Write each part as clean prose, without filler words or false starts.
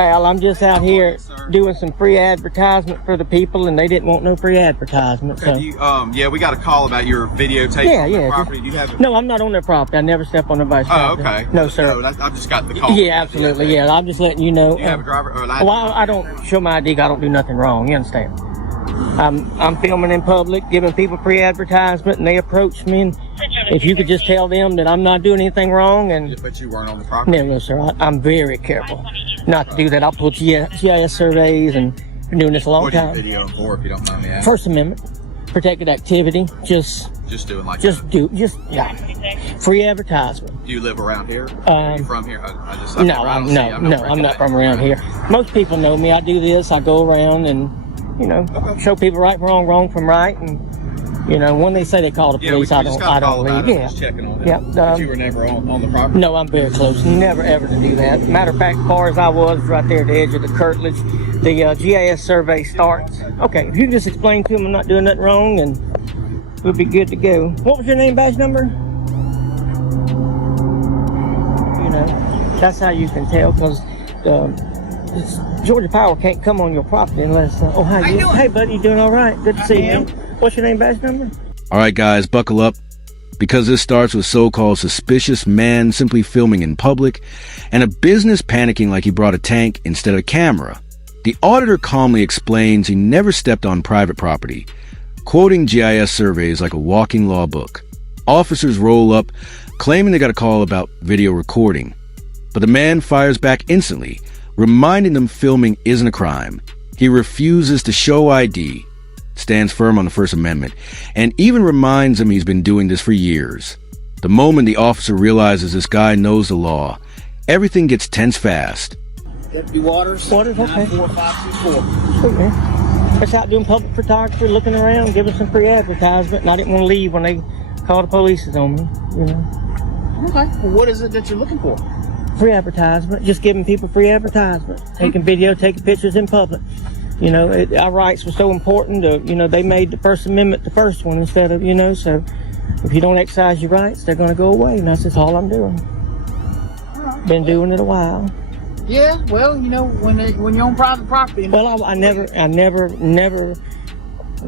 pal. I'm just out here doing some free advertisement for the people, and they didn't want no free advertisement. Okay, So. yeah, we got a call about your videotape on the property. Do you have it? No, I'm not on their property. I never step on nobody's property. Oh, okay. No, sir. No, I've just got the call. Yeah, absolutely. Yeah, I'm just letting you know. Do you have a driver or a license? Well, I don't show my ID. I don't do nothing wrong. You understand? I'm filming in public, giving people free advertisement, and they approach me. And if you could just tell them that I'm not doing anything wrong, and but you weren't on the property. no, sir. I'm very careful not to do that. I'll pull GIS surveys, and been doing this a long time. What are you videoing for, if you don't mind me asking? First Amendment, protected activity. Just doing like free advertisement. Do you live around here? Are you from here? I'm not from around here. Most people know me. I do this. I go around and show people right from wrong from right, and when they say they call the police, I don't leave. Yeah, just checking on it. Yeah, but you were never on the property. No, I'm very close. Never ever to do that. Matter of fact, as far as I was, right there at the edge of the curtilage, the GIS survey starts. Okay, if you can just explain to them I'm not doing nothing wrong, and we'll be good to go. What was your name, badge number? That's how you can tell, because Georgia Power can't come on your property unless. Hey, buddy, you doing all right? Good to see you. What's your name, badge number? All right, guys, buckle up, because this starts with so-called suspicious man simply filming in public and a business panicking like he brought a tank instead of a camera. The auditor calmly explains he never stepped on private property, quoting GIS surveys like a walking law book. Officers roll up, claiming they got a call about video recording, but the man fires back instantly, reminding them filming isn't a crime. He refuses to show ID, stands firm on the First Amendment, and even reminds them he's been doing this for years. The moment the officer realizes this guy knows the law, everything gets tense fast. Deputy Waters, okay. 94524. Sweet, man. Just out doing public photography, looking around, giving some free advertisement, and I didn't want to leave when they called the police on me, Okay. Well, what is it that you're looking for? Free advertisement, just giving people free advertisement, taking video, taking pictures in public. Our rights were so important. They made the First Amendment the first one instead of, so if you don't exercise your rights, they're going to go away, and that's just all I'm doing. Been doing it a while. Yeah, well, when you're on private property. Well, I never,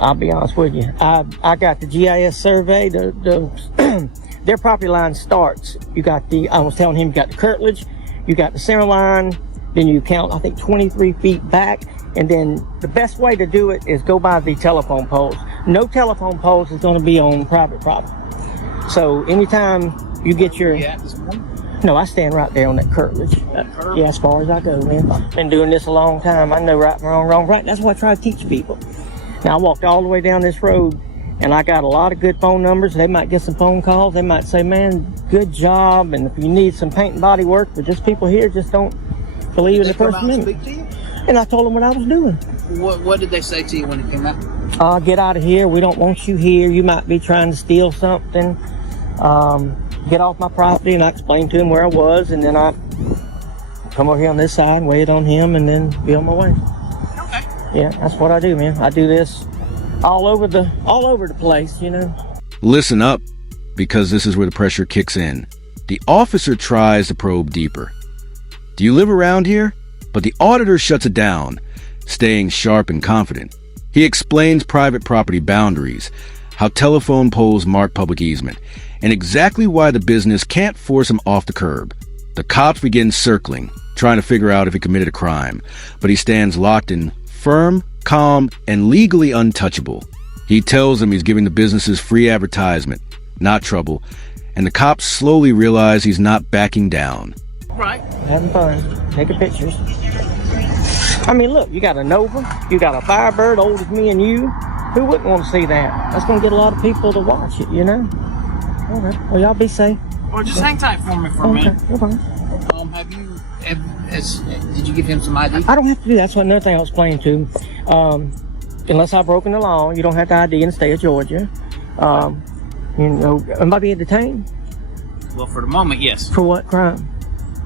I'll be honest with you. I got the GIS survey, their property line starts. I was telling him, you got the curtilage, you got the center line, then you count, I think, 23 feet back. And then the best way to do it is go by the telephone poles. No telephone poles is going to be on private property. So anytime you get your... No, I stand right there on that curtilage. Yeah, as far as I go, man. Been doing this a long time. I know right from wrong, right. That's what I try to teach people. Now, I walked all the way down this road, and I got a lot of good phone numbers. They might get some phone calls. They might say, man, good job. And if you need some paint and body work, but just people here just don't believe in the First Amendment. And I told them what I was doing. What did they say to you when it came out? Get out of here. We don't want you here. You might be trying to steal something. Get off my property. And I explained to him where I was. And then I come over here on this side and wait on him and then be on my way. Okay. Yeah, that's what I do, man. I do this all over the place, Listen up, because this is where the pressure kicks in. The officer tries to probe deeper. Do you live around here? But the auditor shuts it down, staying sharp and confident. He explains private property boundaries, how telephone poles mark public easement, and exactly why the business can't force him off the curb. The cops begin circling, trying to figure out if he committed a crime, but he stands locked in, firm, calm, and legally untouchable. He tells them he's giving the businesses free advertisement, not trouble, and the cops slowly realize he's not backing down. Right. Having fun, taking pictures. I mean, look, you got a Nova, you got a Firebird old as me and you. Who wouldn't want to see that? That's going to get a lot of people to watch it, Okay. Well, y'all be safe. Well, just hang tight for me for a minute. Okay. Did you give him some ID? I don't have to do that. That's another thing I was explaining to him. Unless I've broken the law, you don't have to ID in the state of Georgia. Am I being detained? Well, for the moment, yes. For what crime?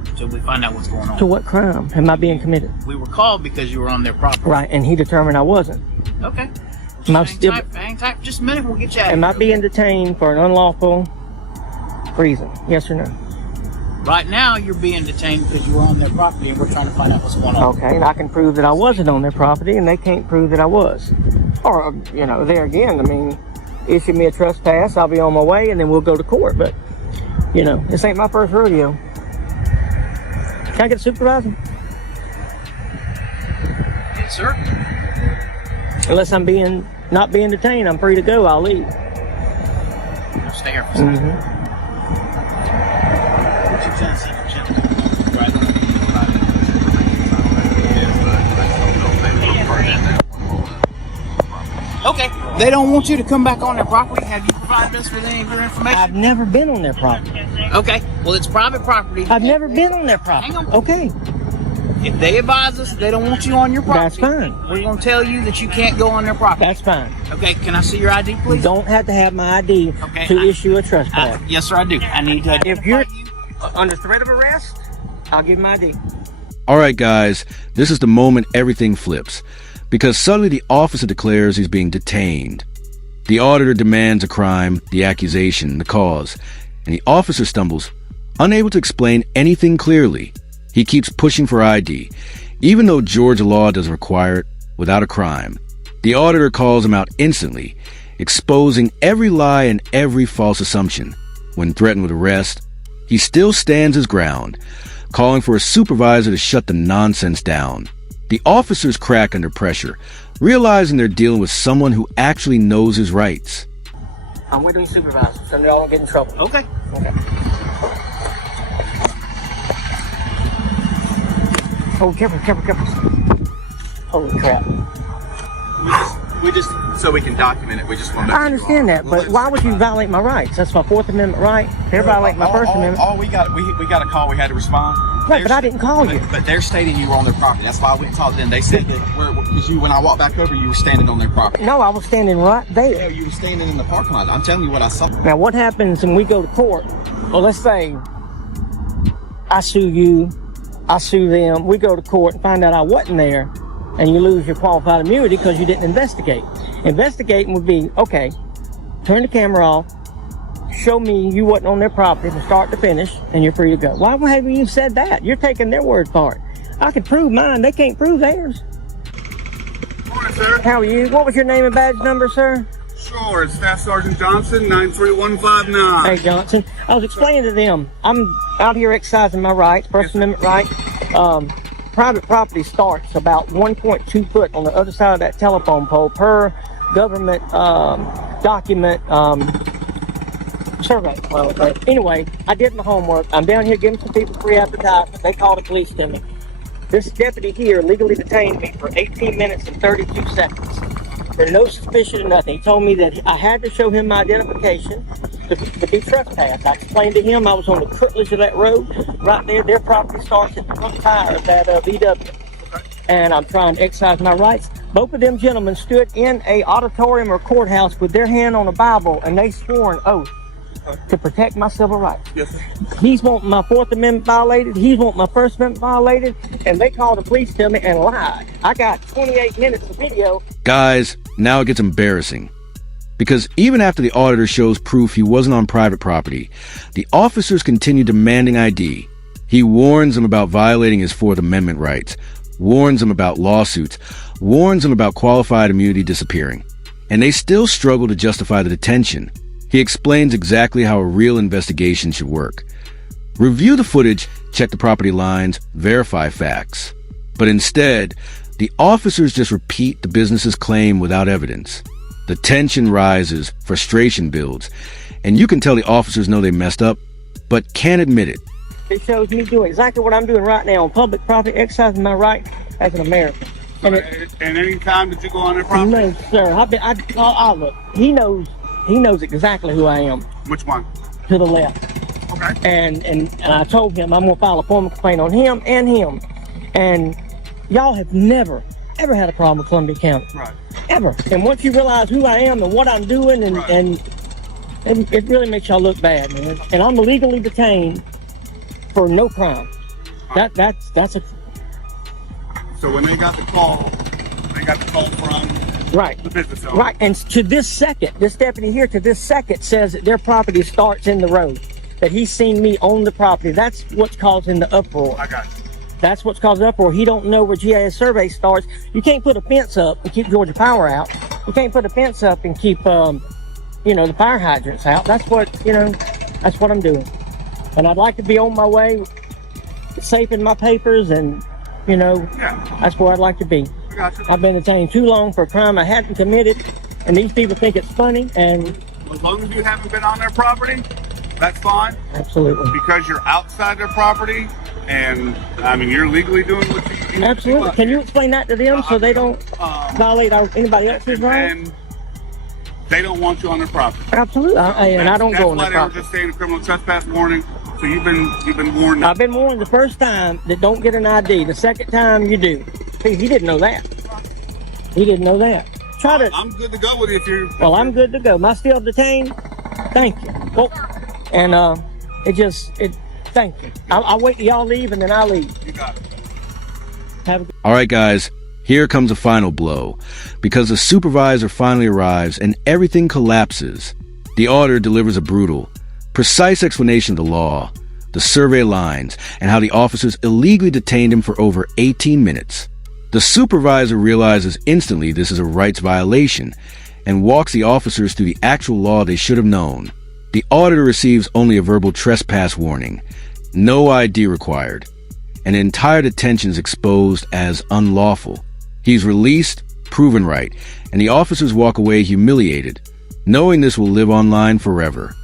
Until we find out what's going on. To what crime am I being committed? We were called because you were on their property. Right, and he determined I wasn't. Okay. Hang tight. Just a minute, we'll get you out. Am I being detained for an unlawful reason? Yes or no? Right now, you're being detained because you were on their property, and we're trying to find out what's going on. Okay, and I can prove that I wasn't on their property, and they can't prove that I was. Or, you know, there again, I mean, issue me a trespass, I'll be on my way, and then we'll go to court. But, you know, this ain't my first rodeo. Can I get a supervisor? Yes, sir. Unless I'm not being detained, I'm free to go, I'll leave. Stay here for a second. Okay. They don't want you to come back on their property. Have you provided us with any of your information? I've never been on their property. Okay. Well, it's private property. I've never been on their property. Hang on. Okay. If they advise us they don't want you on your property, That's fine. We're going to tell you that you can't go on their property. That's fine. Okay. Can I see your ID, You please? don't have to have my ID to issue a trespass. Yes, sir, I do. I need to identify If you're you. under threat of arrest, I'll give my ID. All right, guys, this is the moment everything flips, because suddenly the officer declares he's being detained. The auditor demands a crime, the accusation, the cause, and the officer stumbles, unable to explain anything clearly. He keeps pushing for ID, even though Georgia law doesn't require it, without a crime. The auditor calls him out instantly, exposing every lie and every false assumption. When threatened with arrest, he still stands his ground, calling for a supervisor to shut the nonsense down. The officers crack under pressure, realizing they're dealing with someone who actually knows his rights. I'm with the supervisor, so they all won't get in trouble. Okay. Okay. Oh, careful. Holy crap. We just so we can document it. We just want to. I understand that, but why would you violate my rights? That's my Fourth Amendment right. They're violating my First Amendment. All we got a call. We had to respond. Right, but I didn't call you. But they're stating you were on their property. That's why I went and talked to them. They said that because when I walked back over, you were standing on their property. No, I was standing right there. Yeah, you were standing in the parking lot. I'm telling you what I saw. Now, what happens when we go to court? Well, let's say I sue you, I sue them, we go to court and find out I wasn't there, and you lose your qualified immunity because you didn't investigate. Investigating would be, okay, turn the camera off, show me you wasn't on their property from start to finish, and you're free to go. Why haven't you said that? You're taking their word for it. I can prove mine, they can't prove theirs. Morning, sir. How are you? What was your name and badge number, sir? Sure, it's Staff Sergeant Johnson, 93159. Hey, Johnson. I was explaining to them, I'm out here exercising my rights, First Amendment right. Private property starts about 1.2 foot on the other side of that telephone pole per government document survey. Anyway, I did my homework. I'm down here giving some people free advertisement. They called the police to me. This deputy here legally detained me for 18 minutes and 32 seconds. For no suspicion of nothing. He told me that I had to show him my identification to be trespassed. I explained to him I was on the curtilage of that road. Right there, their property starts at the front tire of that VW. And I'm trying to exercise my rights. Both of them gentlemen stood in a auditorium or courthouse with their hand on a Bible, and they swore an oath to protect my civil rights. Yes, sir. He's wanting my Fourth Amendment violated. He's wanting my First Amendment violated. And they called the police to me and lied. I got 28 minutes of video. Guys, now it gets embarrassing. Because even after the auditor shows proof he wasn't on private property, the officers continue demanding ID. He warns them about violating his Fourth Amendment rights, warns them about lawsuits, warns them about qualified immunity disappearing. And they still struggle to justify the detention. He explains exactly how a real investigation should work. Review the footage, check the property lines, verify facts. But instead, the officers just repeat the business's claim without evidence. The tension rises, frustration builds, and you can tell the officers know they messed up, but can't admit it. It shows me doing exactly what I'm doing right now on public property, exercising my right as an American. And any time did you go on their property? No, sir. Look. He knows exactly who I am. Which one? To the left. Okay. And I told him I'm gonna file a formal complaint on him and him. And y'all have never ever had a problem with Columbia County. Right. Ever. And once you realize who I am and what I'm doing, and it really makes y'all look bad, man. And I'm legally detained for no crime. That's a So when they got the call from right. the business owner. Right, and to this second, this deputy here to this second says that their property starts in the road. that he's seen me on the property. That's what's causing the uproar. I got you. That's what's causing the uproar. He don't know where GIS survey starts. You can't put a fence up and keep Georgia Power out. You can't put a fence up and keep, the fire hydrants out. That's what I'm doing. And I'd like to be on my way, safe in my papers, and, that's where I'd like to be. I got you. I've been detained too long for a crime I hadn't committed, and these people think it's funny, and As long as you haven't been on their property, that's fine. absolutely. Because you're outside their property, and I mean, you're legally doing what you need Absolutely. to do. Can you explain that to them so they don't violate anybody else's rights? And they don't want you on their property. Absolutely. And I don't go on That's their why they were property. just saying a criminal trespass warning. So you've been warned. I've been warned the first time that don't get an ID. The second time you do. See, he didn't know that. He didn't know that. Try to. I'm good to go with you if you're. Well, I'm good to go. Am I still detained? Thank you. Well, and thank you. I'll wait till y'all leave and then I'll leave. You got it. Have a good. All right, guys, here comes a final blow. Because the supervisor finally arrives and everything collapses, the auditor delivers a brutal, precise explanation of the law, the survey lines, and how the officers illegally detained him for over 18 minutes. The supervisor realizes instantly this is a rights violation and walks the officers through the actual law they should have known. The auditor receives only a verbal trespass warning, no ID required, and the entire detention is exposed as unlawful. He's released, proven right, and the officers walk away humiliated, knowing this will live online forever.